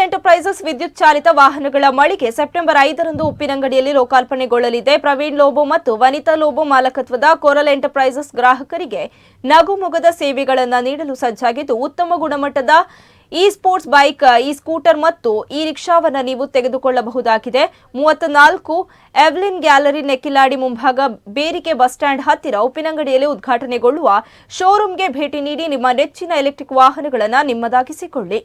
Coral enterprises ವಿದ್ಯುತ್ ಚಾಲಿತ ವಾಹನಗಳ ಮಳಿಗೆ ಸೆಪ್ಟೆಂಬರ್ 5ರಂದು ಉಪ್ಪಿನಂಗಡಿಯಲ್ಲಿ ಲೋಕಾರ್ಪಣೆಗೊಳ್ಳಲಿದೆ. ಪ್ರವೀಣ್ ಲೋಬೋ ಮತ್ತು ವನಿತಾ ಲೋಬೋ ಮಾಲಕತ್ವದ ಕೋರಲ್ ಎಂಟರ್ಪ್ರೈಸಸ್ ಗ್ರಾಹಕರಿಗೆ ನಗುಮೊಗದ ಸೇವೆಗಳನ್ನು ನೀಡಲು ಸಜ್ಜಾಗಿದ್ದು, ಉತ್ತಮ ಗುಣಮಟ್ಟದ ಈ ಸ್ಪೋರ್ಟ್ಸ್ ಬೈಕ್, ಈ ಸ್ಕೂಟರ್ ಮತ್ತು ಈ ರಿಕ್ಷಾವನ್ನು ನೀವು ತೆಗೆದುಕೊಳ್ಳಬಹುದಾಗಿದೆ. 34 ಎವ್ಲಿನ್ ಗ್ಯಾಲರಿ ನೆಕ್ಕಿಲಾಡಿ ಮುಂಭಾಗ ಬೇರಿಕೆ ಬಸ್ ಸ್ಟ್ಯಾಂಡ್ ಹತ್ತಿರ ಉಪ್ಪಿನಂಗಡಿಯಲ್ಲಿ ಉದ್ಘಾಟನೆಗೊಳ್ಳುವ ಶೋರೂಮ್ಗೆ ಭೇಟಿ ನೀಡಿ ನಿಮ್ಮ ನೆಚ್ಚಿನ ಎಲೆಕ್ಟ್ರಿಕ್ ವಾಹನಗಳನ್ನು ನಿಮ್ಮದಾಗಿಸಿಕೊಳ್ಳಿ.